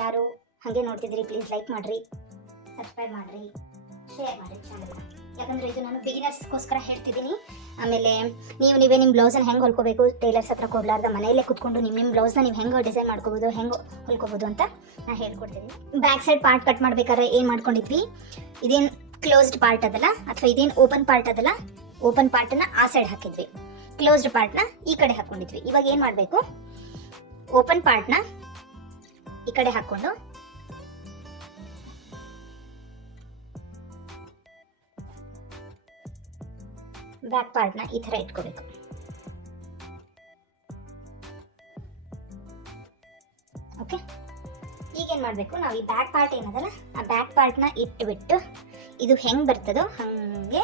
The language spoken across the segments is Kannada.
ಯಾರು ಹಾಗೆ ನೋಡ್ತಿದ್ರಿ ಪ್ಲೀಸ್ ಲೈಕ್ ಮಾಡಿರಿ, ಸಬ್ಸ್ಕ್ರೈಬ್ ಮಾಡಿರಿ, ಶೇರ್ ಮಾಡಿರಿ ಚಾನಲ್ನ. ಯಾಕಂದರೆ ಇದು ನಾನು ಬಿಗಿನರ್ಸ್ಗೋಸ್ಕರ ಹೇಳ್ತಿದ್ದೀನಿ. ಆಮೇಲೆ ನೀವೇ ನಿಮ್ಮ ಬ್ಲೌಸನ್ನು ಹೆಂಗೆ ಹೊಲ್ಕೋಬೇಕು, ಟೈಲರ್ಸ್ ಹತ್ರ ಕೊಡಲಾರ್ದ ಮನೆಯಲ್ಲೇ ಕುತ್ಕೊಂಡು ನಿಮ್ಮ ಬ್ಲೌಸ್ನ ನೀವು ಹೆಂಗೆ ಡಿಸೈನ್ ಮಾಡ್ಕೋಬೋದು, ಹೆಂಗೆ ಹೊಲ್ಕೋಬೋದು ಅಂತ ನಾನು ಹೇಳ್ಕೊಡ್ತಿದ್ದೀನಿ. ಬ್ಯಾಕ್ ಸೈಡ್ ಪಾರ್ಟ್ ಕಟ್ ಮಾಡ್ಬೇಕಾದ್ರೆ ಏನು ಮಾಡ್ಕೊಂಡಿದ್ವಿ, ಇದೇನು ಕ್ಲೋಸ್ಡ್ ಪಾರ್ಟ್ ಅದಲ್ಲ ಅಥವಾ ಇದೇನು ಓಪನ್ ಪಾರ್ಟ್ ಅದಲ್ಲ, ಓಪನ್ ಪಾರ್ಟನ್ನು ಆ ಸೈಡ್ ಹಾಕಿದ್ವಿ, ಕ್ಲೋಸ್ಡ್ ಪಾರ್ಟ್ನ ಈ ಕಡೆ ಹಾಕ್ಕೊಂಡಿದ್ವಿ. ಇವಾಗ ಏನು ಮಾಡಬೇಕು, ಓಪನ್ ಪಾರ್ಟ್ನ ಈ ಕಡೆ ಹಾಕ್ಕೊಂಡು ಬ್ಯಾಕ್ ಪಾರ್ಟ್ನ ಈ ಥರ ಇಟ್ಕೋಬೇಕು. ಓಕೆ, ಈಗೇನು ಮಾಡಬೇಕು, ನಾವು ಈ ಬ್ಯಾಕ್ ಪಾರ್ಟ್ ಏನದಲ್ಲ ಆ ಬ್ಯಾಕ್ ಪಾರ್ಟ್ನ ಇಟ್ಬಿಟ್ಟು ಇದು ಹೆಂಗೆ ಬರ್ತದೋ ಹಾಗೆ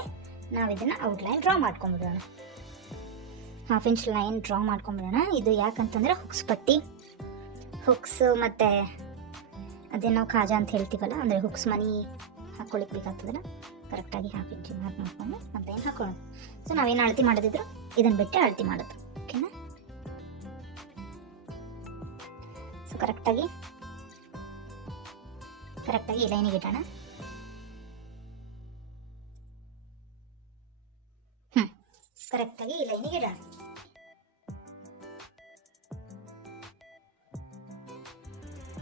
ನಾವು ಇದನ್ನು ಔಟ್ಲೈನ್ ಡ್ರಾ ಮಾಡ್ಕೊಂಬಿಡೋಣ. 1/2 ಇಂಚ್ ಲೈನ್ ಡ್ರಾ ಮಾಡ್ಕೊಂಬಿಡೋಣ. ಇದು ಯಾಕಂತಂದರೆ ಹುಕ್ಸ್ ಪಟ್ಟಿ, ಹುಕ್ಸ್ ಮತ್ತು ಅದೇ ನಾವು ಕಾಜಾ ಅಂತ ಹೇಳ್ತೀವಲ್ಲ, ಅಂದರೆ ಹುಕ್ಸ್ ಮನಿ ಹಾಕ್ಕೊಳಿಕ್ಕೆ ಬೇಕಾಗ್ತದಲ್ಲ, ಕರೆಕ್ಟಾಗಿ 1/2 ಇಂಚ್ ಮಾರ್ಕ್ ಮಾಡ್ಕೊಂಡು ಅಂತ ಏನು ಹಾಕೊಳ್ಳೋಣ. ಸೊ ನಾವೇನು ಅಳತಿ ಮಾಡೋದಿದ್ರು ಇದನ್ನು ಬಿಟ್ಟೆ ಅಳತಿ ಮಾಡೋದು. ಓಕೆನಾ? ಸೊ ಕರೆಕ್ಟಾಗಿ ಈ ಲೈನಿಗೆ ಇಡೋಣ. ಕರೆಕ್ಟಾಗಿ ಈ ಲೈನಿಗೆ ಇಡೋಣ.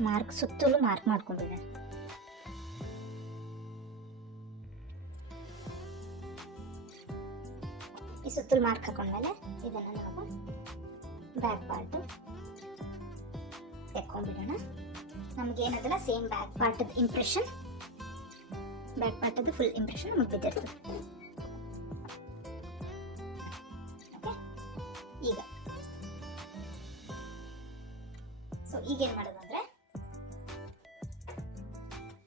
ಮಾರ್ಕ್ ಸುತ್ತಲೂ ಮಾರ್ಕ್ ಮಾಡ್ಕೊಂಡಿದ್ದೇನೆ. ಈ ಸುತ್ತಲೂ ಮಾರ್ಕ್ ಹಾಕೊಂಡ್ಮೇಲೆ ಇದನ್ನು ನಾವು ಬ್ಯಾಕ್ ಪಾರ್ಟ್ ತೆಕ್ಕೊಂಡ್ಬಿಡೋಣ. ನಮಗೇನದಲ್ಲ ಸೇಮ್ ಬ್ಯಾಕ್ ಪಾರ್ಟದ ಇಂಪ್ರೆಷನ್, ಬ್ಯಾಕ್ ಪಾರ್ಟದ ಫುಲ್ ಇಂಪ್ರೆಷನ್ ನಮಗೆ ಬಿದ್ದಿರ್ತದೆ. ಓಕೆ, ಈಗ ಸೊ ಈಗೇನು ಮಾಡೋದು ಅಂದರೆ,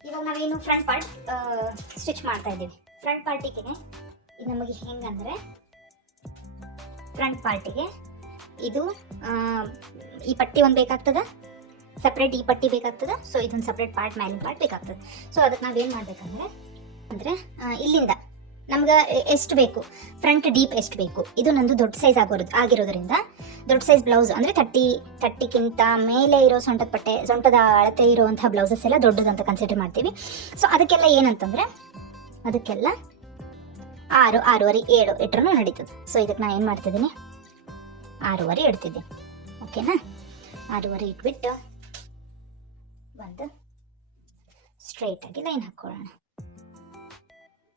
ಇವಾಗ ನಾವೇನು ಫ್ರಂಟ್ ಪಾರ್ಟ್ ಸ್ಟಿಚ್ ಮಾಡ್ತಾ ಇದ್ದೀವಿ. ಫ್ರಂಟ್ ಪಾರ್ಟಿಗೆ ಇದು ನಮಗೆ ಹೆಂಗಂದರೆ, ಫ್ರಂಟ್ ಪಾರ್ಟಿಗೆ ಇದು ಈ ಪಟ್ಟಿ ಒಂದು ಬೇಕಾಗ್ತದೆ, ಸಪ್ರೇಟ್ ಈ ಪಟ್ಟಿ ಬೇಕಾಗ್ತದೆ. ಸೊ ಇದೊಂದು ಸಪ್ರೇಟ್ ಪಾರ್ಟ್, ಮೇಲಿನ ಪಾರ್ಟ್ ಬೇಕಾಗ್ತದೆ. ಸೊ ಅದಕ್ಕೆ ನಾವೇನು ಮಾಡಬೇಕಂದ್ರೆ, ಇಲ್ಲಿಂದ ನಮ್ಗೆ ಎಷ್ಟು ಬೇಕು, ಫ್ರಂಟ್ ಡೀಪ್ ಎಷ್ಟು ಬೇಕು, ಇದು ನಂದು ದೊಡ್ಡ ಸೈಜ್ ಆಗಿರೋದ್ರಿಂದ ದೊಡ್ಡ ಸೈಜ್ ಬ್ಲೌಸ್ ಅಂದರೆ 30ಕ್ಕಿಂತ ಮೇಲೆ ಇರೋ ಸೊಂಟದ ಅಳತೆ ಇರುವಂಥ ಬ್ಲೌಸಸ್ ಎಲ್ಲ ದೊಡ್ಡದಂತ ಕನ್ಸಿಡರ್ ಮಾಡ್ತೀವಿ. ಸೊ ಅದಕ್ಕೆಲ್ಲ ಏನಂತಂದರೆ, ಅದಕ್ಕೆಲ್ಲ 6, 6.5, 7 ಇಟ್ರೂ ನಡೀತದೆ. ಸೊ ಇದಕ್ಕೆ ನಾನು ಏನು ಮಾಡ್ತಿದ್ದೀನಿ, 6.5 ಇಡ್ತಿದ್ದೀನಿ. ಓಕೆನಾ? 6.5 ಇಟ್ಬಿಟ್ಟು ಒಂದು ಸ್ಟ್ರೈಟಾಗಿ ಲೈನ್ ಹಾಕ್ಕೊಳ್ಳೋಣ.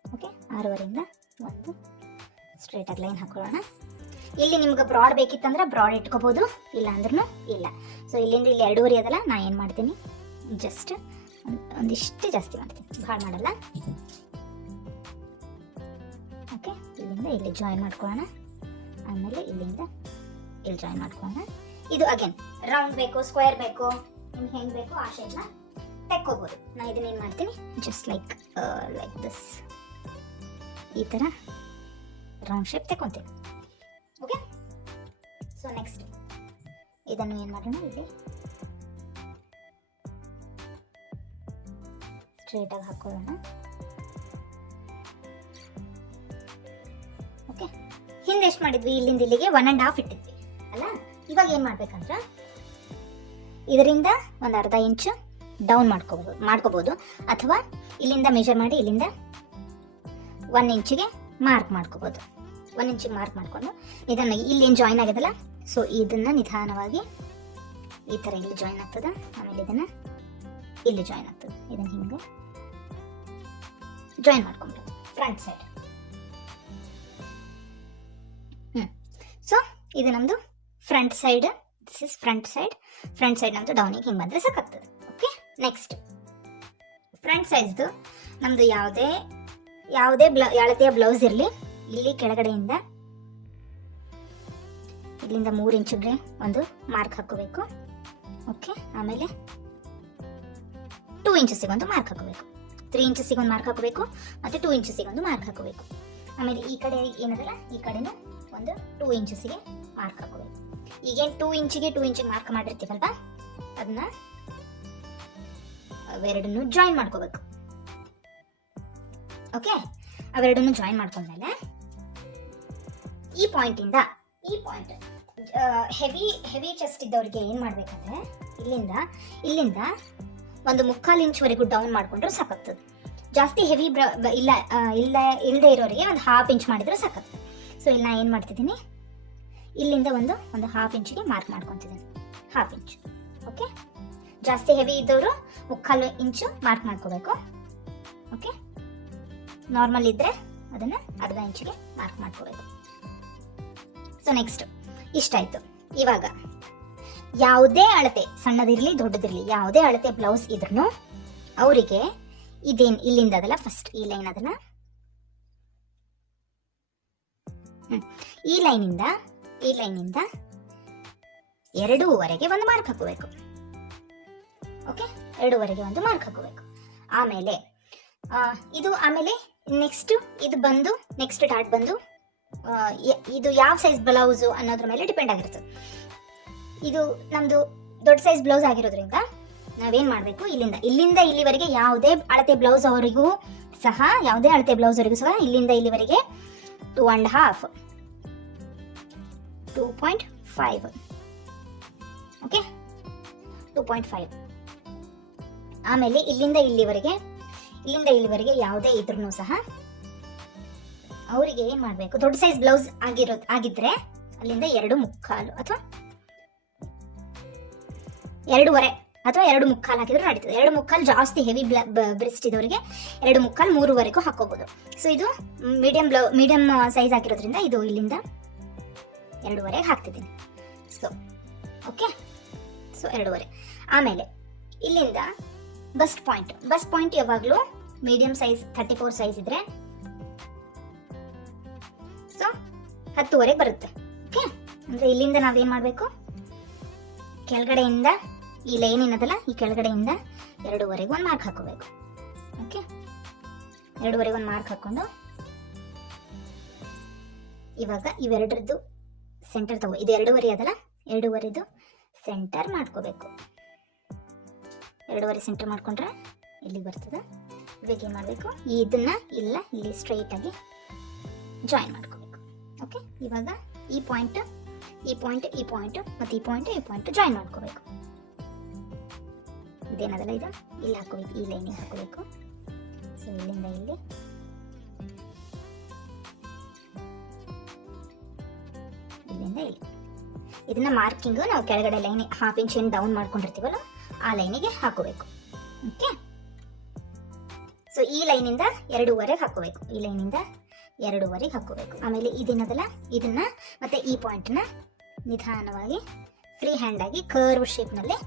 ಓಕೆ, 6.5ಇಂದ ಒಂದು ಸ್ಟ್ರೈಟಾಗಿ ಲೈನ್ ಹಾಕ್ಕೊಳ್ಳೋಣ. ಇಲ್ಲಿ ನಿಮ್ಗೆ ಬ್ರಾಡ್ ಬೇಕಿತ್ತಂದ್ರೆ ಬ್ರಾಡ್ ಇಟ್ಕೋಬೋದು, ಇಲ್ಲ ಅಂದ್ರೂ ಇಲ್ಲ. ಸೊ ಇಲ್ಲಿಂದ ಇಲ್ಲಿ 2.5 ಅದಲ್ಲ, ನಾನು ಏನು ಮಾಡ್ತೀನಿ, ಜಸ್ಟ್ ಒಂದಿಷ್ಟು ಜಾಸ್ತಿ ಮಾಡ್ತೀನಿ, ಭಾಳ ಮಾಡಲ್ಲ. ಓಕೆ, ಇಲ್ಲಿಂದ ಇಲ್ಲಿ ಜಾಯಿನ್ ಮಾಡ್ಕೊಳ್ಳೋಣ, ಆಮೇಲೆ ಇಲ್ಲಿಂದ ಇಲ್ಲಿ ಜಾಯಿನ್ ಮಾಡ್ಕೊಳ್ಳೋಣ. ಇದು ಅಗೇನ್ ರೌಂಡ್ ಬೇಕು, ಸ್ಕ್ವೇರ್ ಬೇಕು, ನಿಮ್ಗೆ ಹೆಂಗೆ ಬೇಕು ಆ ಶೇಪ್ನ ತೆಕ್ಕೋಬೋದು. ನಾನು ಇದನ್ನೇನು ಮಾಡ್ತೀನಿ, ಜಸ್ಟ್ ಲೈಕ್ ದಿಸ್, ಈ ಥರ ರೌಂಡ್ ಶೇಪ್ ತೆಕ್ಕೊತೀನಿ. ಓಕೆ, ಸೊ ನೆಕ್ಸ್ಟ್ ಇದನ್ನು ಏನು ಮಾಡೋಣ, ಇಲ್ಲಿ ಸ್ಟ್ರೇಟಾಗಿ ಹಾಕೊಳ್ಳೋಣ. ಓಕೆ, ಹಿಂದೆ ಎಷ್ಟು ಮಾಡಿದ್ವಿ, ಇಲ್ಲಿಂದ ಇಲ್ಲಿಗೆ 1.5 ಇಟ್ಟಿದ್ವಿ ಅಲ್ಲ. ಇವಾಗ ಏನು ಮಾಡ್ಬೇಕಂದ್ರೆ, ಇದರಿಂದ ಒಂದು 1/2 ಇಂಚ್ ಡೌನ್ ಮಾಡ್ಕೋಬೋದು, ಅಥವಾ ಇಲ್ಲಿಂದ ಮೆಜರ್ ಮಾಡಿ ಇಲ್ಲಿಂದ 1 ಇಂಚಿಗೆ ಮಾರ್ಕ್ ಮಾಡ್ಕೋಬೋದು. 1 ಇಂಚಿಗೆ ಮಾರ್ಕ್ ಮಾಡಿಕೊಂಡು ಇದನ್ನು ಇಲ್ಲೇನು ಜಾಯಿನ್ ಆಗಿದೆಲ್ಲ, ಸೊ ಇದನ್ನು ನಿಧಾನವಾಗಿ ಈ ಥರ ಇಲ್ಲಿ ಜಾಯಿನ್ ಆಗ್ತದೆ, ಆಮೇಲೆ ಇದನ್ನು ಇಲ್ಲಿ ಜಾಯಿನ್ ಆಗ್ತದೆ. ಇದನ್ನು ಹಿಂಗೆ ಜಾಯಿನ್ ಮಾಡ್ಕೊಂಬಿಡೋದು ಫ್ರಂಟ್ ಸೈಡ್. ಸೊ ಇದು ನಮ್ಮದು front side, this is front side ನಮ್ಮದು ಡೌನಿಗೆ ಹಿಂಗೆ ಬಂದರೆ ಸಾಕಾಗ್ತದೆ. ಓಕೆ, ನೆಕ್ಸ್ಟ್ ಫ್ರಂಟ್ ಸೈಜ್ದು ನಮ್ಮದು ಯಾವುದೇ ಅಳತೆಯ ಬ್ಲೌಸ್ ಇರಲಿ, ಇಲ್ಲಿ ಕೆಳಗಡೆಯಿಂದ ಇಲ್ಲಿಂದ 3 ಇಂಚಿಗೆ ಒಂದು ಮಾರ್ಕ್ ಹಾಕೋಬೇಕು. ಓಕೆ, ಆಮೇಲೆ 2 ಇಂಚಸ್ಸಿಗೆ ಒಂದು ಮಾರ್ಕ್ ಹಾಕೋಬೇಕು, 3 ಇಂಚಸ್ಸಿಗೆ ಒಂದು ಮಾರ್ಕ್ ಹಾಕೋಬೇಕು, ಮತ್ತು 2 ಇಂಚಸ್ಸಿಗೆ ಒಂದು ಮಾರ್ಕ್ ಹಾಕೋಬೇಕು. ಆಮೇಲೆ ಈ ಕಡೆ ಏನದಲ್ಲ, ಈ ಕಡೆನೂ ಒಂದು 2 ಇಂಚಸ್ಸಿಗೆ ಮಾರ್ಕ್ ಹಾಕೋಬೇಕು. ಈಗೇನು 2 ಇಂಚಿಗೆ ಮಾರ್ಕ್ ಮಾಡಿರ್ತೀವಲ್ವ, ಅದನ್ನ ಅವೆರಡನ್ನು ಜಾಯಿನ್ ಮಾಡ್ಕೋಬೇಕು. ಓಕೆ, ಅವೆರಡನ್ನು ಜಾಯಿನ್ ಮಾಡ್ಕೊಂಡ್ಮೇಲೆ ಈ ಪಾಯಿಂಟ್ ಹೆವಿ ಚೆಸ್ಟ್ ಇದ್ದವ್ರಿಗೆ ಏನು ಮಾಡಬೇಕಂದ್ರೆ, ಇಲ್ಲಿಂದ ಒಂದು 1/4 ಇಂಚ್ವರೆಗೂ ಡೌನ್ ಮಾಡ್ಕೊಂಡ್ರೆ ಸಾಕಾಗ್ತದೆ. ಜಾಸ್ತಿ ಹೆವಿ ಇಲ್ಲದೆ ಇರೋರಿಗೆ ಒಂದು 1/2 ಇಂಚ್ ಮಾಡಿದ್ರೆ ಸಾಕಾಗ್ತದೆ. ಸೊ ಇಲ್ಲಿ ನಾನು ಏನು ಮಾಡ್ತಿದ್ದೀನಿ, ಇಲ್ಲಿಂದ ಒಂದು 1/2 ಇಂಚಿಗೆ ಮಾರ್ಕ್ ಮಾಡ್ಕೊತಿದ್ದೀನಿ, 1/2 ಇಂಚ್. ಓಕೆ, ಜಾಸ್ತಿ ಹೆವಿ ಇದ್ದವರು 1/4 ಇಂಚು ಮಾರ್ಕ್ ಮಾಡ್ಕೋಬೇಕು. ಓಕೆ, ನಾರ್ಮಲ್ ಇದ್ದರೆ ಅದನ್ನು ಅರ್ಧ ಇಂಚಿಗೆ ಮಾರ್ಕ್ ಮಾಡ್ಕೋಬೇಕು. ಸೊ ನೆಕ್ಸ್ಟ್ ಇಷ್ಟಾಯಿತು. ಇವಾಗ ಯಾವುದೇ ಅಳತೆ, ಸಣ್ಣದಿರಲಿ ದೊಡ್ಡದಿರಲಿ, ಯಾವುದೇ ಅಳತೆ ಬ್ಲೌಸ್ ಇದ್ರೂ ಅವರಿಗೆ ಇದೇನು ಇಲ್ಲಿಂದ ಅದಲ್ಲ, ಫಸ್ಟ್ ಈ ಲೈನ್ ಅದಲ್ಲ, ಈ ಲೈನಿಂದ 2ವರೆಗೆ ಒಂದು ಮಾರ್ಕ್ ಹಾಕೋಬೇಕು. ಓಕೆ, 2ವರೆಗೆ ಒಂದು ಮಾರ್ಕ್ ಹಾಕೋಬೇಕು. ಆಮೇಲೆ ಆಮೇಲೆ ನೆಕ್ಸ್ಟ್ ಇದು ಬಂದು ನೆಕ್ಸ್ಟ್ ಡಾಟ್ ಬಂದು ಇದು ಯಾವ ಸೈಜ್ ಬ್ಲೌಸು ಅನ್ನೋದ್ರ ಮೇಲೆ ಡಿಪೆಂಡ್ ಆಗಿರ್ತದೆ. ಇದು ನಮ್ಮದು ದೊಡ್ಡ ಸೈಜ್ ಬ್ಲೌಸ್ ಆಗಿರೋದ್ರಿಂದ ನಾವೇನು ಮಾಡಬೇಕು, ಇಲ್ಲಿಂದ ಇಲ್ಲಿವರೆಗೆ ಯಾವುದೇ ಅಳತೆ ಬ್ಲೌಸ್ ಅವರಿಗೂ ಸಹ ಇಲ್ಲಿಂದ ಇಲ್ಲಿವರೆಗೆ 2.5 2.5 ಓಕೆ, 2.5. ಆಮೇಲೆ ಇಲ್ಲಿಂದ ಇಲ್ಲಿವರೆಗೆ ಯಾವುದೇ ಇದ್ರೂ ಸಹ ಅವರಿಗೆ ಏನು ಮಾಡಬೇಕು, ದೊಡ್ಡ ಸೈಜ್ ಬ್ಲೌಸ್ ಆಗಿದ್ರೆ ಅಲ್ಲಿಂದ 2.25 ಅಥವಾ 2.25 ಅಥವಾ 2.25 ಹಾಕಿದ್ರೆ ನಡೀತದೆ. 2.25 ಜಾಸ್ತಿ ಹೆವಿ ಬ್ರೆಸ್ಟ್ ಇದ್ದವರಿಗೆ 2.25 3ವರೆಗೂ ಹಾಕೋಬಹುದು. ಸೊ ಇದು ಮೀಡಿಯಂ ಸೈಜ್ ಆಗಿರೋದ್ರಿಂದ ಇದು ಇಲ್ಲಿಂದ 2.25 ಹಾಕ್ತಿದ್ದೀನಿ. So okay, so 2.25. ಆಮೇಲೆ ಇಲ್ಲಿಂದ ಬಸ್ಟ್ ಪಾಯಿಂಟ್ ಯಾವಾಗಲೂ ಮೀಡಿಯಂ ಸೈಜ್ 34 ಸೈಜ್ ಇದ್ರೆ ಸೊ 10ವರೆಗೆ ಬರುತ್ತೆ. ಓಕೆ, ಅಂದರೆ ಇಲ್ಲಿಂದ ನಾವೇನು ಮಾಡಬೇಕು, ಕೆಳಗಡೆಯಿಂದ ಈ ಲೈನ್ ಏನದಲ್ಲ, ಈ ಕೆಳಗಡೆಯಿಂದ 2ವರೆಗೆ ಒಂದು ಮಾರ್ಕ್ ಹಾಕೋಬೇಕು. ಓಕೆ, 2ವರೆಗೆ ಒಂದು ಮಾರ್ಕ್ ಹಾಕೊಂಡು ಇವಾಗ ಇವೆರಡರದ್ದು ಸೆಂಟರ್ ತಗೋ. ಇದು 2.25 ಅದಲ್ಲ, 2.25 ಸೆಂಟರ್ ಮಾಡ್ಕೋಬೇಕು. 2.25 ಸೆಂಟರ್ ಮಾಡ್ಕೊಂಡ್ರೆ ಇಲ್ಲಿಗೆ ಬರ್ತದೆ. ಇವಾಗ ಏನು ಮಾಡಬೇಕು, ಇಲ್ಲಿ ಸ್ಟ್ರೈಟಾಗಿ ಜಾಯಿನ್ ಮಾಡ್ಕೋಬೇಕು. ಓಕೆ, ಇವಾಗ ಈ ಪಾಯಿಂಟ್ ಮತ್ತು ಈ ಪಾಯಿಂಟ್ ಜಾಯಿನ್ ಮಾಡ್ಕೋಬೇಕು. ಇದೇನದಲ್ಲ, ಇದು ಇಲ್ಲಿ ಹಾಕೋಬೇಕು, ಈ ಲೈನಿಗೆ ಹಾಕೋಬೇಕು. ಸೊ ಇಲ್ಲಿಂದ ಇಲ್ಲಿ ಇದನ್ನ ಮಾರ್ಕಿಂಗ್ ನಾವು ಕೆಳಗಡೆ ಲೈನ್ 1/2 ಇಂಚ್ ಏನು ಡೌನ್ ಮಾಡ್ಕೊಂಡಿರ್ತೀವಲ್ಲ ಆ ಲೈನಿಗೆ ಹಾಕೋಬೇಕು. ಓಕೆ, ಸೊ ಈ ಲೈನಿಂದ 2ವರೆಗೆ ಹಾಕೋಬೇಕು, ಆಮೇಲೆ ಇದೇನದಲ್ಲ, ಇದನ್ನ ಮತ್ತೆ ಈ ಪಾಯಿಂಟ್ನ ನಿಧಾನವಾಗಿ ಫ್ರೀ ಹ್ಯಾಂಡ್ ಆಗಿ ಕರ್ವ್ ಶೇಪ್ನಲ್ಲಿ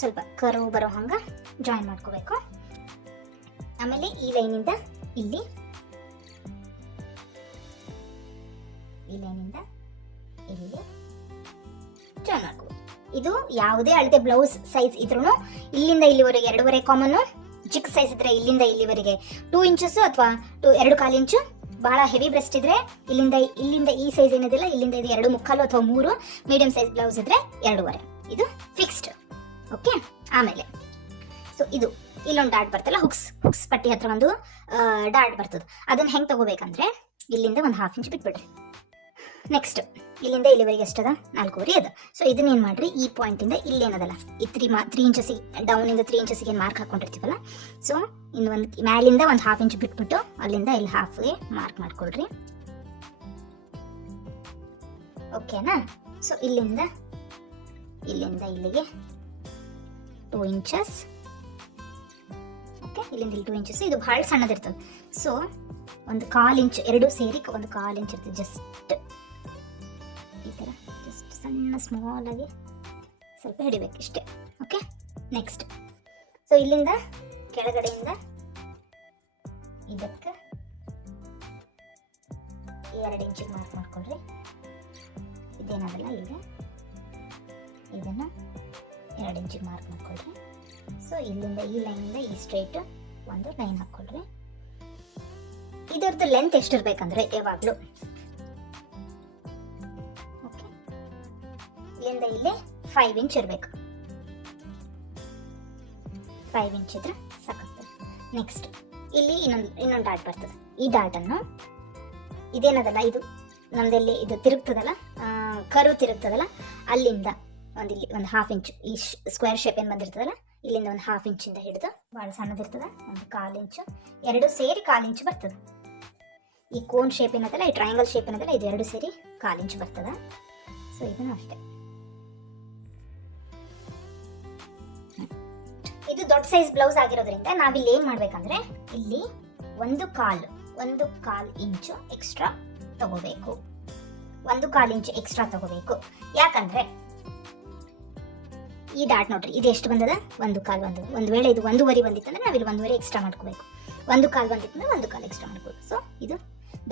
ಸ್ವಲ್ಪ ಕರ್ವ್ ಬರೋ ಹಂಗೆ ಜಾಯಿನ್ ಮಾಡ್ಕೋಬೇಕು. ಆಮೇಲೆ ಈ ಲೈನಿಂದ ಇಲ್ಲಿ ಜಾಯಿನ್ ಮಾಡ್ಕೋಬೇಕು. ಇದು ಯಾವುದೇ ಅಳತೆ ಬ್ಲೌಸ್ ಸೈಜ್ ಇದ್ರೂ ಇಲ್ಲಿಂದ ಇಲ್ಲಿವರೆಗೆ 2.25 ಕಾಮನ್, ಚಿಕ್ಕ ಸೈಜ್ ಇದ್ರೆ ಇಲ್ಲಿಂದ ಇಲ್ಲಿವರೆಗೆ 2 ಇಂಚಸ್ ಅಥವಾ 2.25 ಇಂಚು. ಬಹಳ ಹೆವಿ ಬ್ರೆಸ್ಟ್ ಇದ್ರೆ ಇಲ್ಲಿಂದ ಈ ಸೈಜ್ ಏನಿದೆಯಲ್ಲ, ಇಲ್ಲಿಂದ ಇದು 2.25 ಅಥವಾ 3. ಮೀಡಿಯಂ ಸೈಜ್ ಬ್ಲೌಸ್ ಇದ್ರೆ 2.25. ಇದು ಫಿಕ್ಸ್ಡ್. ಓಕೆ, ಆಮೇಲೆ ಸೊ ಇದು ಇಲ್ಲೊಂದು ಡಾಟ್ ಬರ್ತಲ್ಲ, ಹುಕ್ಸ್ ಪಟ್ಟಿ ಹತ್ರ ಒಂದು ಡಾಟ್ ಬರ್ತದೆ. ಅದನ್ನ ಹೆಂಗೆ ತಗೋಬೇಕಂದ್ರೆ ಇಲ್ಲಿಂದ ಒಂದು 1/2 ಇಂಚ್ ಬಿಟ್ಬಿಡ್ರಿ. ನೆಕ್ಸ್ಟ್ ಇಲ್ಲಿಂದ ಇಲ್ಲಿವರೆಗೆ ಎಷ್ಟದ, 4.25 ಅದ. ಸೊ ಇದನ್ನ ಏನು ಮಾಡ್ರಿ, ಈ ಪಾಯಿಂಟಿಂದ ಇಲ್ಲೇನದಲ್ಲ, ಈ 3 ಇಂಚಸ್ಸಿಗೆ ಡೌನಿಂದ 3 ಇಂಚಸ್ಸಿಗೆ ಏನು ಮಾರ್ಕ್ ಹಾಕೊಂಡಿರ್ತೀವಲ್ಲ, ಸೊ ಇನ್ನು ಮ್ಯಾಲಿಂದ ಒಂದು 1/2 ಇಂಚ್ ಬಿಟ್ಬಿಟ್ಟು ಅಲ್ಲಿಂದ ಇಲ್ಲಿ ಹಾಫ್ಗೆ ಮಾರ್ಕ್ ಮಾಡ್ಕೊಳ್ರಿ. ಓಕೆನಾ? ಸೊ ಇಲ್ಲಿಂದ ಇಲ್ಲಿಗೆ 2 ಇಂಚಸ್. ಓಕೆ, ಇಲ್ಲಿಂದ ಇಲ್ಲಿ 2 ಇಂಚಸ್. ಇದು ಭಾಳ ಸಣ್ಣದಿರ್ತದೆ. ಸೊ ಒಂದು 1/4 ಇಂಚ್, ಎರಡು ಸೇರಿ ಒಂದು 1/4 ಇಂಚ್ ಇರ್ತದೆ. ಜಸ್ಟ್ ಈ ಥರ ಜಸ್ಟ್ ಸಣ್ಣ ಸ್ಮಾಲ್ ಆಗಿ ಸ್ವಲ್ಪ ಹಿಡಿಬೇಕು ಇಷ್ಟೇ. ಓಕೆ, ನೆಕ್ಸ್ಟ್ ಸೊ ಇಲ್ಲಿಂದ ಕೆಳಗಡೆಯಿಂದ ಇದಕ್ಕೆ 2 ಇಂಚಿಗೆ ಮಾರ್ಕ್ ಮಾಡ್ಕೊಳ್ರಿ. ಇದೇನಾಗಲ್ಲ, ಈಗ ಇದನ್ನು 2 ಇಂಚಿಗೆ ಮಾರ್ಕ್ ಮಾಡ್ಕೊಳ್ರಿ. ಸೊ ಇಲ್ಲಿಂದ ಈ ಲೈನಿಂದ ಈ ಸ್ಟ್ರೈಟ್ ಒಂದು ಲೈನ್ ಹಾಕ್ಕೊಳ್ರಿ. ಇದರದ್ದು ಲೆಂತ್ ಎಷ್ಟಿರ್ಬೇಕಂದ್ರೆ ಯಾವಾಗಲೂ ಓಕೆ, ಇಲ್ಲಿಂದ ಇಲ್ಲಿ 5 ಇಂಚ್ ಇರಬೇಕು. 5 ಇಂಚ್ ಇದ್ರೆ ಸಾಕಾಗ್ತದೆ. ನೆಕ್ಸ್ಟ್ ಇಲ್ಲಿ ಇನ್ನೊಂದು ಡಾಟ್ ಬರ್ತದೆ. ಈ ಡಾಟನ್ನು ಇದೇನದಲ್ಲ, ಇದು ನಮ್ದಲ್ಲಿ ಇದು ತಿರುಗ್ತದಲ್ಲ, ಕರು ತಿರುಗ್ತದಲ್ಲ, ಅಲ್ಲಿಂದ ಒಂದು 1/2 ಇಂಚ್ ಈ ಸ್ಕ್ವೇರ್ ಶೇಪ್ ಏನು ಬಂದಿರ್ತದಲ್ಲ, ಇಲ್ಲಿಂದ ಒಂದು 1/2 ಇಂಚಿಂದ ಹಿಡಿದು ಭಾಳ ಸಣ್ಣದಿರ್ತದೆ, ಒಂದು 1/4 ಇಂಚು, ಎರಡು ಸೇರಿ 1/4 ಇಂಚು ಬರ್ತದೆ. ಈ ಕೋನ್ ಶೇಪ್ ಏನದಲ್ಲ, ಈ ಟ್ರಯಾಂಗಲ್ ಶೇಪ್ ಏನದಲ್ಲ, ಇದು ಎರಡು ಸೇರಿ 1/4 ಇಂಚು ಬರ್ತದೆ. ಸೊ ಇದನ್ನು ಅಷ್ಟೇ. ಇದು ದೊಡ್ಡ ಸೈಜ್ ಬ್ಲೌಸ್ ಆಗಿರೋದ್ರಿಂದ ನಾವಿಲ್ಲಿ ಏನು ಮಾಡಬೇಕಂದ್ರೆ ಇಲ್ಲಿ 1/4 ಇಂಚು ಎಕ್ಸ್ಟ್ರಾ ತಗೋಬೇಕು. 1/4 ಇಂಚು ಎಕ್ಸ್ಟ್ರಾ ತಗೋಬೇಕು. ಯಾಕಂದ್ರೆ ಈ ಡಾಟ್ ನೋಡ್ರಿ, ಇದು ಎಷ್ಟು ಬಂದದ? 1/4. ಒಂದು ವೇಳೆ ಇದು 1/2 ಬಂದಿತ್ತಂದ್ರೆ ನಾವಿಲ್ಲಿ 1/2 ಎಕ್ಸ್ಟ್ರಾ ಮಾಡ್ಕೋಬೇಕು. 1/4 ಬಂದಿತ್ತಂದ್ರೆ 1/4 ಎಕ್ಸ್ಟ್ರಾ ಮಾಡ್ಕೋಬೇಕು. ಸೊ ಇದು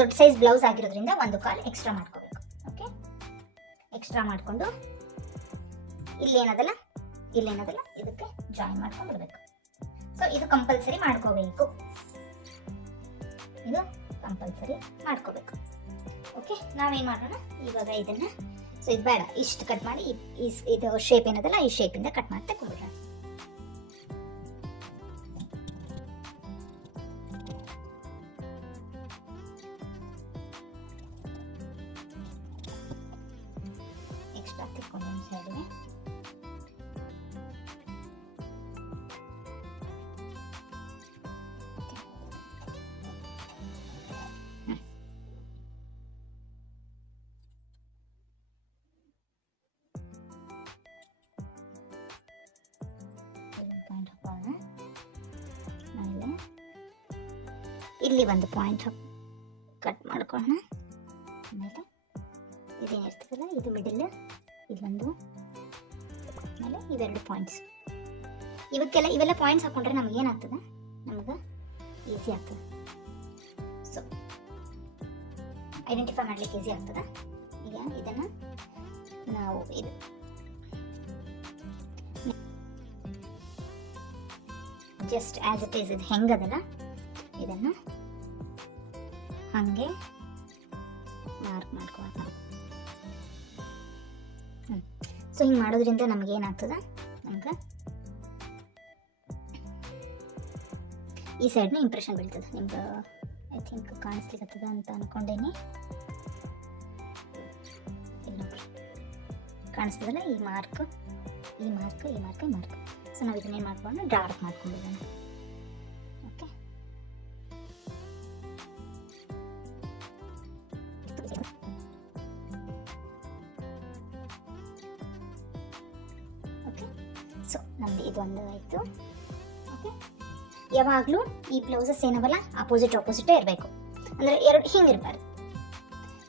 ದೊಡ್ಡ ಸೈಜ್ ಬ್ಲೌಸ್ ಆಗಿರೋದ್ರಿಂದ 1/4 ಎಕ್ಸ್ಟ್ರಾ ಮಾಡ್ಕೋಬೇಕು. ಓಕೆ, ಎಕ್ಸ್ಟ್ರಾ ಮಾಡಿಕೊಂಡು ಇಲ್ಲೇನದಲ್ಲ ಇದಕ್ಕೆ ಜಾಯಿನ್ ಮಾಡ್ಕೊಂಡು ಬಿಡಬೇಕು. ಸೊ ಇದು ಕಂಪಲ್ಸರಿ ಮಾಡ್ಕೋಬೇಕು. ಓಕೆ, ನಾವೇನು ಮಾಡೋಣ ಇವಾಗ ಇದನ್ನ, ಸೊ ಇದು ಬೇಡ, ಇಷ್ಟು ಕಟ್ ಮಾಡಿ ಇದು ಶೇಪ್ ಏನದಲ್ಲ ಈ ಶೇಪಿಂದ ಕಟ್ ಮಾಡಿ ತಗೊಂಡ್ಬಿಡೋಣ. ಎಕ್ಸ್ಟ್ರಾ ತಿಕ್ಕೊಂಡು ಒಂದು ಸೈಡ್ಗೆ ಇಲ್ಲಿ ಒಂದು ಪಾಯಿಂಟ್ ಕಟ್ ಮಾಡ್ಕೊಳ್ಳೋಣ. ಆಮೇಲೆ ಇದೇನಿರ್ತದಲ್ಲ ಇದು ಮಿಡಲ್, ಇಲ್ಲೊಂದು, ಆಮೇಲೆ ಇವೆರಡು ಪಾಯಿಂಟ್ಸ್. ಇವೆಲ್ಲ ಪಾಯಿಂಟ್ಸ್ ಹಾಕೊಂಡ್ರೆ ನಮ್ಗೆ ಏನಾಗ್ತದೆ, ನಮ್ಗೆ ಈಸಿ ಆಗ್ತದೆ. ಸೊ ಐಡೆಂಟಿಫೈ ಮಾಡ್ಲಿಕ್ಕೆ ಈಸಿ ಆಗ್ತದೆ. ಈಗ ಇದನ್ನು ನಾವು ಇದು ಜಸ್ಟ್ ಆಸ್ ಇಟ್ ಈಸ್ ಇದು ಹೆಂಗದಲ್ಲ ಇದನ್ನು ಹಾಗೆ ಮಾರ್ಕ್ ಮಾಡ್ಕೊಳ್ಳೋಣ. ಸೊ ಹಿಂಗೆ ಮಾಡೋದ್ರಿಂದ ನಮ್ಗೆ ಏನಾಗ್ತದೆ, ನಮ್ಗೆ ಈ ಸೈಡ್ನ ಇಂಪ್ರೆಷನ್ ಬೀಳ್ತದೆ. ನಿಮ್ಗೆ ಐ ಥಿಂಕ್ ಕಾಣಿಸ್ಲಿಕ್ಕತ್ತದ ಅಂತ ಅನ್ಕೊಂಡೇನಿ. ಇಲ್ಲಿ ಕಾಣಿಸ್ತದಲ್ಲ ಈ ಮಾರ್ಕ್. ಸೊ ನಾವು ಇದನ್ನೇನು ಮಾಡ್ಕೊಂಡು ಡಾರ್ಕ್ ಮಾಡ್ಕೊಂಡಿರೋಣ. ಓಕೆ, ಸೊ ನಮ್ದು ಇದೊಂದು ಆಯಿತು. ಓಕೆ, ಯಾವಾಗಲೂ ಈ ಬ್ಲೌಸಸ್ ಏನವಲ್ಲ ಆಪೋಸಿಟೇ ಇರಬೇಕು. ಅಂದರೆ ಎರಡು ಹಿಂಗಿರಬಾರ್ದು.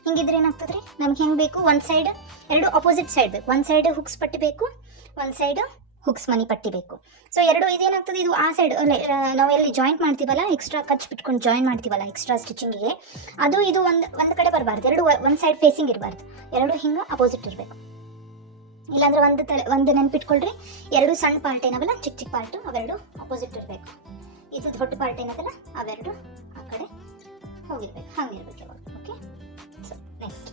ಹಿಂಗಿದ್ರೆ ಏನಾಗ್ತದೆ ರೀ, ನಮ್ಗೆ ಹೆಂಗೆ ಬೇಕು, ಒಂದು ಸೈಡ್ ಎರಡು ಆಪೋಸಿಟ್ ಸೈಡ್ ಬೇಕು. ಒಂದು ಸೈಡ್ ಹುಕ್ಸ್ ಪಟ್ಟಿ ಬೇಕು, ಒಂದು ಸೈಡ್ ಹುಕ್ಸ್ ಮನಿ ಪಟ್ಟಿ ಬೇಕು. ಸೊ ಎರಡು ಇದೇನಾಗ್ತದೆ, ಇದು ಆ ಸೈಡ್ ನಾವು ಎಲ್ಲಿ ಜಾಯಿಂಟ್ ಮಾಡ್ತೀವಲ್ಲ, ಎಕ್ಸ್ಟ್ರಾ ಕಚ್ ಬಿಟ್ಕೊಂಡು ಜಾಯಿನ್ ಮಾಡ್ತೀವಲ್ಲ ಎಕ್ಸ್ಟ್ರಾ ಸ್ಟಿಚಿಂಗಿಗೆ, ಅದು ಇದು ಒಂದು ಕಡೆ ಬರಬಾರ್ದು. ಎರಡು ಒಂದು ಸೈಡ್ ಫೇಸಿಂಗ್ ಇರಬಾರ್ದು, ಎರಡು ಹಿಂಗೆ ಅಪೋಸಿಟ್ ಇರಬೇಕು. ಇಲ್ಲಾಂದ್ರೆ ಒಂದು ನೆನ್ಪಿಟ್ಕೊಳ್ರಿ, ಎರಡು ಸಣ್ಣ ಪಾರ್ಟ್ ಏನವಲ್ಲ, ಚಿಕ್ಕ ಪಾರ್ಟು ಅವೆರಡು ಅಪೋಸಿಟ್ ಇರಬೇಕು. ಇದು ದೊಡ್ಡ ಪಾರ್ಟ್ ಏನದಲ್ಲ ಅವೆರಡು ಆ ಕಡೆ ಹೋಗಿರ್ಬೇಕು, ಹಂಗಿರ್ಬೇಕು ಯಾವಾಗ. ಓಕೆ, ಸೊ ನೆಕ್ಸ್ಟ್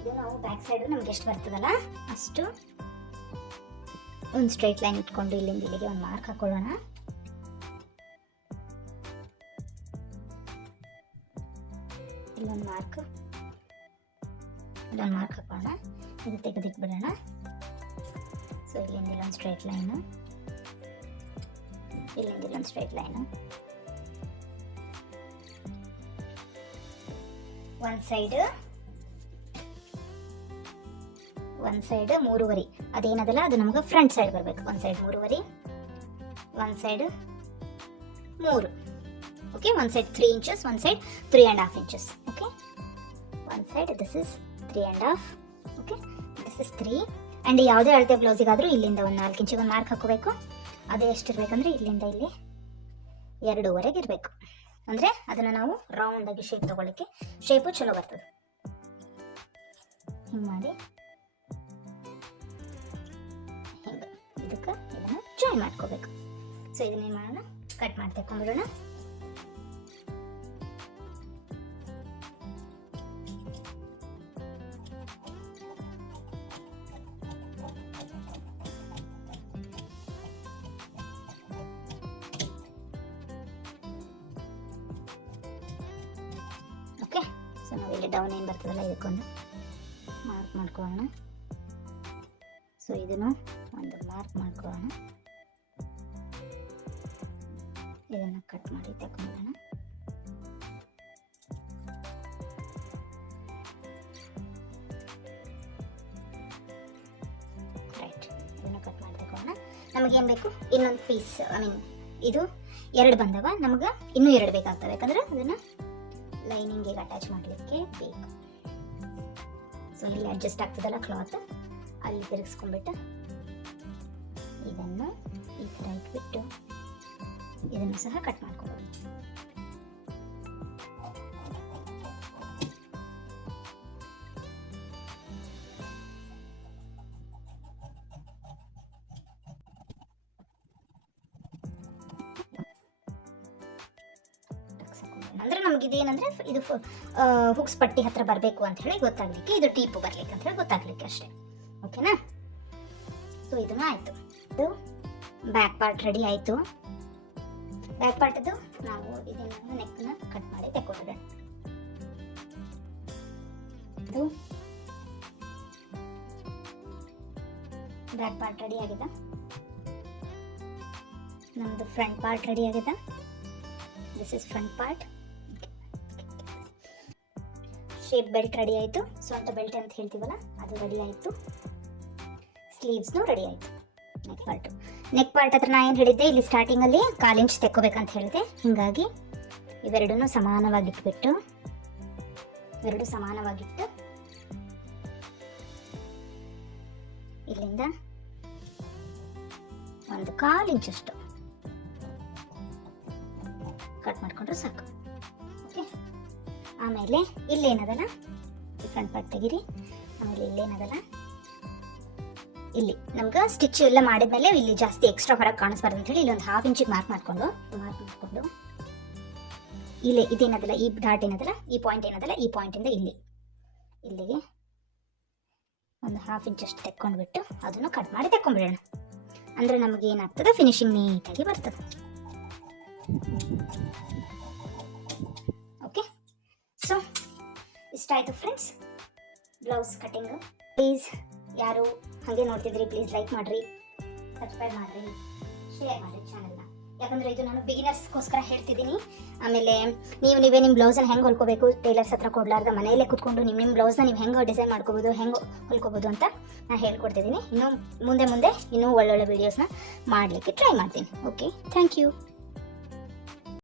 ಇದು ನಾವು ಬ್ಯಾಕ್ ಸೈಡ್ ನಮ್ಗೆ ಎಷ್ಟು ಬರ್ತದಲ್ಲ ಅಷ್ಟು ಒಂದು ಸ್ಟ್ರೈಟ್ ಲೈನ್ ಇಟ್ಕೊಂಡು ಇಲ್ಲಿಂದ ಇಲ್ಲಿಗೆ ಒಂದು ಮಾರ್ಕ್ ಹಾಕೊಳ್ಳೋಣ. ಇಲ್ಲೊಂದು ಮಾರ್ಕ್ ಹಾಕೋಣ. ಇದು ತೆಗೆದಿಟ್ಬಿಡೋಣ. ಸೊ ಇಲ್ಲಿಂದ ಇಲ್ಲೊಂದು ಸ್ಟ್ರೈಟ್ ಲೈನು, ಇಲ್ಲಿಂದ ಇಲ್ಲೊಂದು ಸ್ಟ್ರೈಟ್ ಲೈನು, ಒಂದು ಸೈಡ್ 3.5. ಅದೇನದಲ್ಲ ಅದು ನಮ್ಗೆ ಫ್ರಂಟ್ ಸೈಡ್ ಬರಬೇಕು. ಒಂದು ಸೈಡ್ 3.5, ಒಂದು ಸೈಡ್ 3. ಓಕೆ, ಒಂದು ಸೈಡ್ 3 inches, ಒಂದು ಸೈಡ್ 3.5 inches. ಓಕೆ, ಒಂದು side this is 3.5. Okay, this is 3. And ಯಾವುದೇ ಅಳತೆ ಬ್ಲೌಸಿಗಾದರೂ ಇಲ್ಲಿಂದ ಒಂದು 4 ಇಂಚಿಗೆ ಒಂದು ಮಾರ್ಕ್ ಹಾಕೋಬೇಕು. ಅದೇ ಎಷ್ಟಿರ್ಬೇಕಂದ್ರೆ ಇಲ್ಲಿಂದ ಇಲ್ಲಿ 2.5 ಇರಬೇಕು. ಅಂದರೆ ಅದನ್ನು ನಾವು ರೌಂಡಾಗಿ ಶೇಪ್ ತೊಗೊಳ್ಳಿಕ್ಕೆ ಶೇಪು ಚಲೋ ಬರ್ತದೆ. ಹಿಂಗೆ ಮಾಡಿ ಹಿಂಗೆ ಇದಕ್ಕೆ ಇದನ್ನು ಜಾಯಿನ್ ಮಾಡ್ಕೋಬೇಕು. ಸೊ ಇದನ್ನೇನು ಮಾಡೋಣ, ಕಟ್ ಮಾಡಿ ತಗೊಂಡ್ಬಿಡೋಣ. ಓಕೆ, ಸೊ ನಾವು ಇಲ್ಲಿ ಡೌನ್ ಏನು ಬರ್ತದಲ್ಲ ಇದಕ್ಕೊಂದು ಮಾರ್ಕ್ ಮಾಡ್ಕೊಳ್ಳೋಣ. ಸೊ ಇದನ್ನು ಒಂದು ಮಾರ್ಕ್ ಮಾಡ್ಕೊಳ್ಳೋಣ. ಇದನ್ನು ಕಟ್ ಮಾಡಿ ತಗೊಂಡೋಣ. ರೈಟ್, ಇದನ್ನು ಕಟ್ ಮಾಡಿ ತಗೊಂಡೋಣ. ನಮಗೇನು ಬೇಕು? ಇನ್ನೊಂದು ಪೀಸ್, ಇದು 2 ಬಂದವ, ನಮಗೆ ಇನ್ನೂ 2 ಬೇಕಾಗ್ತವೆ. ಯಾಕಂದ್ರೆ ಅದನ್ನು ಲೈನಿಂಗಿಗೆ ಅಟ್ಯಾಚ್ ಮಾಡಲಿಕ್ಕೆ ಬೇಕು. ಸೊ ಇಲ್ಲಿ ಅಡ್ಜಸ್ಟ್ ಆಗ್ತದಲ್ಲ ಕ್ಲಾತ್, ಅಲ್ಲಿ ತಿರುಗಿಸ್ಕೊಂಡ್ಬಿಟ್ಟು ಇದನ್ನು ಈ ಥರ ಇಟ್ಬಿಟ್ಟು ಇದನ್ನು ಸಹ ಕಟ್ ಮಾಡ್ಕೊಬೋದು. ಅಂದ್ರೆ ನಮ್ಗೆ ಇದೇನಂದ್ರೆ ಇದು ಹುಕ್ಸ್ ಪಟ್ಟಿ ಹತ್ರ ಬರಬೇಕು ಅಂತ ಹೇಳಿ ಗೊತ್ತಾಗ್ಲಿಕ್ಕೆ, ಇದು ಟೀಪು ಬರ್ಲಿಕ್ಕೆ ಅಂತ ಹೇಳಿ ಗೊತ್ತಾಗ್ಲಿಕ್ಕೆ ಅಷ್ಟೇ. ಓಕೆನಾ? ಸೊ ಇದನ್ನ ಆಯ್ತು. ಇದು ಬ್ಯಾಕ್ ಪಾರ್ಟ್ ರೆಡಿ ಆಯ್ತು. ಬ್ಯಾಕ್ ಪಾರ್ಟ್ ಇದು ನಾವು ಇದನ್ನ ನೆಕ್ನ ಕಟ್ ಮಾಡಿ ತಗೊಂಡಿದೆ. ಇದು ಬ್ಯಾಕ್ ಪಾರ್ಟ್ ರೆಡಿ ಆಗಿದೆ. ನಮ್ದು ಫ್ರಂಟ್ ಪಾರ್ಟ್ ರೆಡಿ ಆಗಿದೆ. This is front part. Shape belt ready ಆಯಿತು. ಸೊಂಟ ಬೆಲ್ಟ್ ಅಂತ ಹೇಳ್ತೀವಲ್ಲ ಅದು ರೆಡಿ ಆಯಿತು. ಸ್ಲೀವ್ಸ್ನು ರೆಡಿ ಆಯಿತು. ನೆಕ್ ಪಾರ್ಟ್ ಹತ್ರ ನಾ ಏನು ಹೇಳಿದ್ದೆ, ಇಲ್ಲಿ ಸ್ಟಾರ್ಟಿಂಗಲ್ಲಿ 1/4 ಇಂಚ್ ತೆಕ್ಕೋಬೇಕಂತ ಹೇಳಿದೆ. ಹೀಗಾಗಿ ಇವೆರಡನ್ನೂ ಸಮಾನವಾಗಿಟ್ಬಿಟ್ಟು ಇಲ್ಲಿಂದ ಒಂದು 1/4 ಇಂಚಷ್ಟು ಕಟ್ ಮಾಡ್ಕೊಂಡ್ರೆ ಸಾಕು. ಓಕೆ, ಆಮೇಲೆ ಇಲ್ಲೇನದಲ್ಲ, ಈ ಫ್ರಂಟ್ ಪಾರ್ಟ್ ತೆಗೀರಿ. ಆಮೇಲೆ ಇಲ್ಲೇನದಲ್ಲ, ಇಲ್ಲಿ ನಮ್ಗೆ ಸ್ಟಿಚ್ ಎಲ್ಲ ಮಾಡಿದ್ಮೇಲೆ ಇಲ್ಲಿ ಜಾಸ್ತಿ ಎಕ್ಸ್ಟ್ರಾ ಹೊರಗೆ ಕಾಣಿಸ್ಬಾರ್ದು ಅಂತ ಹೇಳಿ ಇಲ್ಲಿ ಒಂದು 1/2 ಇಂಚಿಗೆ ಮಾರ್ಕ್ ಮಾಡಿಕೊಂಡು ಇಲ್ಲೇ ಇದೇನದಲ್ಲ, ಈ ಡಾಟ್ ಏನದಲ್ಲ, ಈ ಪಾಯಿಂಟ್ ಏನದಲ್ಲ, ಈ ಪಾಯಿಂಟಿಂದ ಇಲ್ಲಿಗೆ ಒಂದು 1/2 ಇಂಚಷ್ಟು ತೆಕ್ಕೊಂಡ್ಬಿಟ್ಟು ಅದನ್ನು ಕಟ್ ಮಾಡಿ ತೆಕ್ಕೊಂಡ್ಬಿಡೋಣ. ಅಂದರೆ ನಮಗೆ ಏನಾಗ್ತದೆ, ಫಿನಿಶಿಂಗ್ ನೀಟಾಗಿ ಬರ್ತದೆ. ಓಕೆ, ಸೊ ಇಷ್ಟ ಆಯಿತು ಫ್ರೆಂಡ್ಸ್ ಬ್ಲೌಸ್ ಕಟಿಂಗ್. ಪ್ಲೀಸ್ ಯಾರು ಹಾಗೆ ನೋಡ್ತಿದ್ರಿ, ಪ್ಲೀಸ್ ಲೈಕ್ ಮಾಡಿರಿ, ಸಬ್ಸ್ಕ್ರೈಬ್ ಮಾಡಿರಿ, ಶೇರ್ ಮಾಡಿರಿ ಚಾನಲ್ನ. ಯಾಕಂದರೆ ಇದು ನಾನು ಬಿಗಿನರ್ಸ್ಗೋಸ್ಕರ ಹೇಳ್ತಿದ್ದೀನಿ. ಆಮೇಲೆ ನೀವೇ ನಿಮ್ಮ ಬ್ಲೌಸನ್ನು ಹೆಂಗೆ ಹೊಲ್ಕೋಬೇಕು, ಟೈಲರ್ಸ್ ಹತ್ರ ಕೊಡಲಾರ್ದ ಮನೆಯಲ್ಲೇ ಕೂತ್ಕೊಂಡು ನಿಮ್ಮ ಬ್ಲೌಸ್ನ ನೀವು ಹೆಂಗೆ ಡಿಸೈನ್ ಮಾಡ್ಕೋಬೋದು, ಹೆಂಗೆ ಹೊಲ್ಕೋಬೋದು ಅಂತ ನಾನು ಹೇಳ್ಕೊಡ್ತಿದ್ದೀನಿ. ಇನ್ನು ಮುಂದೆ ಇನ್ನೂ ಒಳ್ಳೊಳ್ಳೆ ವೀಡಿಯೋಸ್ನ ಮಾಡಲಿಕ್ಕೆ ಟ್ರೈ ಮಾಡ್ತೀನಿ. Okay, thank you.